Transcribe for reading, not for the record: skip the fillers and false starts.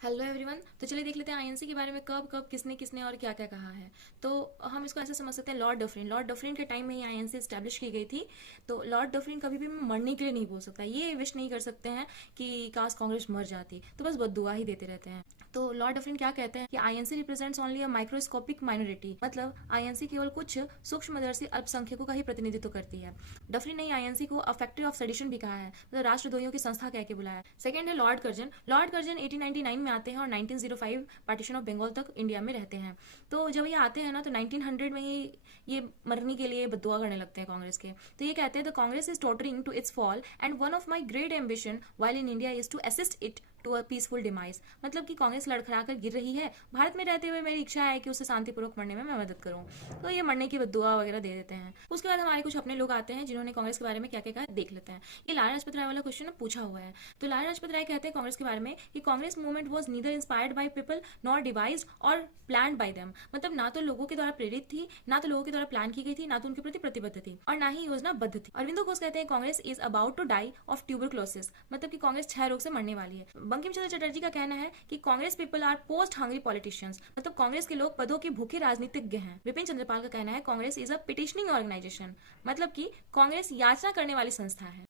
Hello everyone. तो चलिए देख लेते हैं आईएनसी के बारे में कब कब किसने किसने और क्या क्या कहा है। तो हम इसको ऐसे समझ सकते हैं, लॉर्ड डफरिन के टाइम में ही आईएनसी स्टैब्लिश की गई थी। तो लॉर्ड डफरिन कभी भी मरने के लिए नहीं बोल सकता, ये विश नहीं कर सकते हैं कि काश कांग्रेस मर जाती, तो बस बद्दुआ ही देते रहते हैं। तो लॉर्ड डफरिन क्या कहते हैं कि INC represents only a microscopic minority, मतलब आईएनसी केवल कुछ सूक्ष्मदर्शी अल्पसंख्यकों का ही प्रतिनिधित्व करती है। डफरिन ने आईएनसी को अ फैक्ट्री ऑफ सेडिशन भी कहा है, मतलब राष्ट्रद्रोहियों की संस्था कह के बुलाया। सेकंड है लॉर्ड कर्जन 1899 में आते हैं और 1905 पार्टीशन ऑफ बंगाल तक इंडिया में रहते हैं। तो जब ये आते हैं ना, तो 1900 में ही ये मरने के लिए बददुआ करने लगते हैं कांग्रेस के। तो ये कहते हैं the Congress is tottering to its fall and one of my great ambition while in India is to assist it to a peaceful demise, मतलब कि कांग्रेस लड़खड़ा कर गिर रही है, भारत में रहते हुए मेरी इच्छा है कि उसे शांतिपूर्वक मरने में मैं मदद करूं। तो ये मरने की बद्दुआ वगैरह दे देते हैं। उसके बाद हमारे कुछ अपने लोग आते हैं जिन्होंने कांग्रेस के बारे में क्या क्या कहा देख लेते हैं। ये लाला लाजपत राय वाला क्वेश्चन पूछा हुआ है। तो लाला लाजपत राय कहते हैं कांग्रेस के बारे में कि Congress movement was neither inspired by people not devised और प्लान बाय देम, मतलब ना तो लोगों के द्वारा प्रेरित थी, ना तो लोगों के द्वारा प्लान की गई थी, ना तो उनके प्रति प्रतिबद्ध थी, और ना ही योजनाबद्ध थी। अरविंदो घोष कहते हैं Congress is about to die of tuberculosis, मतलब कि कांग्रेस क्षय रोग से मरने वाली है। बंकिम चंद्र चटर्जी का कहना है कि Congress people R post hungry politicians, मतलब कांग्रेस के लोग पदों के भूखे राजनीतिज्ञ हैं। विपिन चंद्रपाल का कहना है Congress is a petitioning organisation, मतलब कि कांग्रेस याचना करने वाली संस्था है।